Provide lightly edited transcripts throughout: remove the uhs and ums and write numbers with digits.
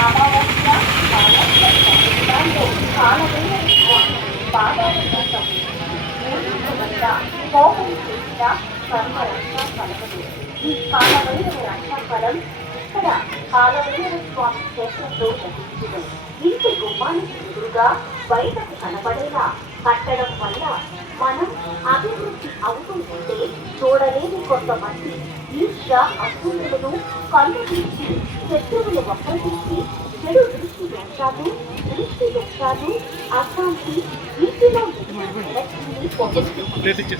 అమావాస్య కోపం చేసిన సర్వరక్ష కలగదు. ఈ కాలవైన రక్షఫలం ఇక్కడ కాలవైన స్వామి క్షేత్రంలో లభించదు. ఇంటి గుమ్మానికి ఎదురుగా బయటకు కనబడేలా కట్టడం వల్ల మనం అభివృద్ధి అవుతూ ఉంటే చూడలేని కొంతమంది ఈర్ష్య అసూయలను కళ్ళు తీసి శత్రువులు వక్రదృష్టి చెడు దృష్టి దోషాలు అశాంతి ఇంటిలో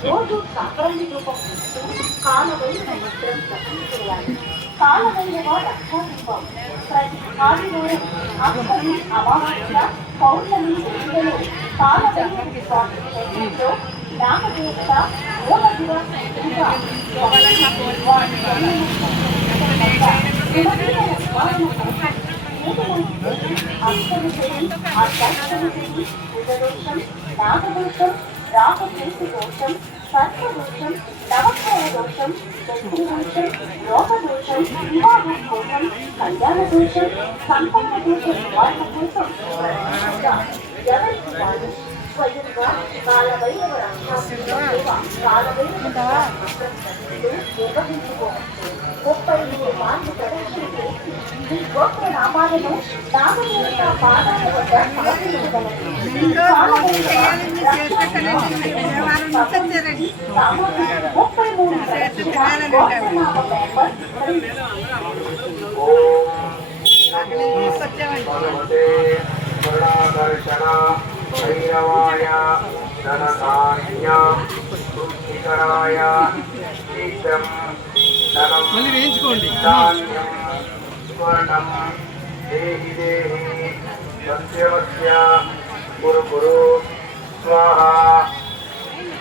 రోజు సాకరాన్ని రూపం ఇస్తూ కాలవైన మంత్రం జపం చేయాలి. కాలవైన రక్షారూపం ప్రతి ఆదివారం అష్టమి అమావాస్య పౌర్ణమి రోజులలో కాలవైన స్వామి క్షేత్రంలో నామదేవత నాగదోషం రాహుకేతు దోషం సర్పదోషం నవగ్రహ దోషం శత్రుదోషం రోగదోషం వివాహం కోసం కళ్యాణ దోషం సంతాన దోష నివారణ కోసం ఎవరికి వారు స్వయంగా కాలభైరవ నిర్వహించుకోవచ్చు. 33 మార్లు ప్రదక్షిణ చేసి ఈ గోత్ర నామాలను నాగదేవత పాదాల వద్ద సమర్పించగలరు. భైరవాయ ధనధాన్య వృద్ధికరాయ శీఘ్రం ధనం ధాన్యం స్వర్ణం దేహి దేహి సత్యవస్య కురు కురు స్వాహా.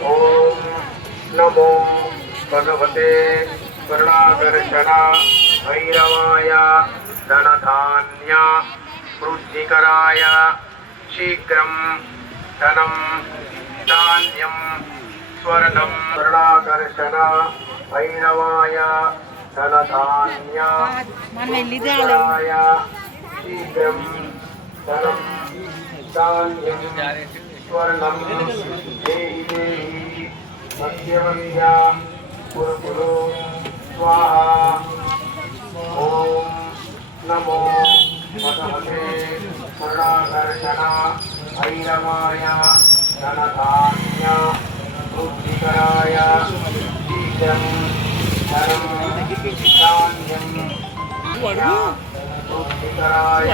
ఓం నమో భగవతే కరుణాకర్షణ భైరవాయ ధనధాన్య వృద్ధికరాయ శీఘ్రం ధనం ధాన్యం స్వర్ణం కరుణాకర్షణ భైరవాయ ధనధాన్య వృద్ధికరాయ శీఘ్రం ధనం ధాన్యం స్వర్ణం దేహి దేహి మధ్యమస్య కురు కురు స్వాహా. ఓం నమో భగవతే కరుణాకర్షణ భైరవాయ ధనధాన్య వృద్ధికరాయ శీఘ్రం ధనం ధాన్యం వృద్ధికరాయ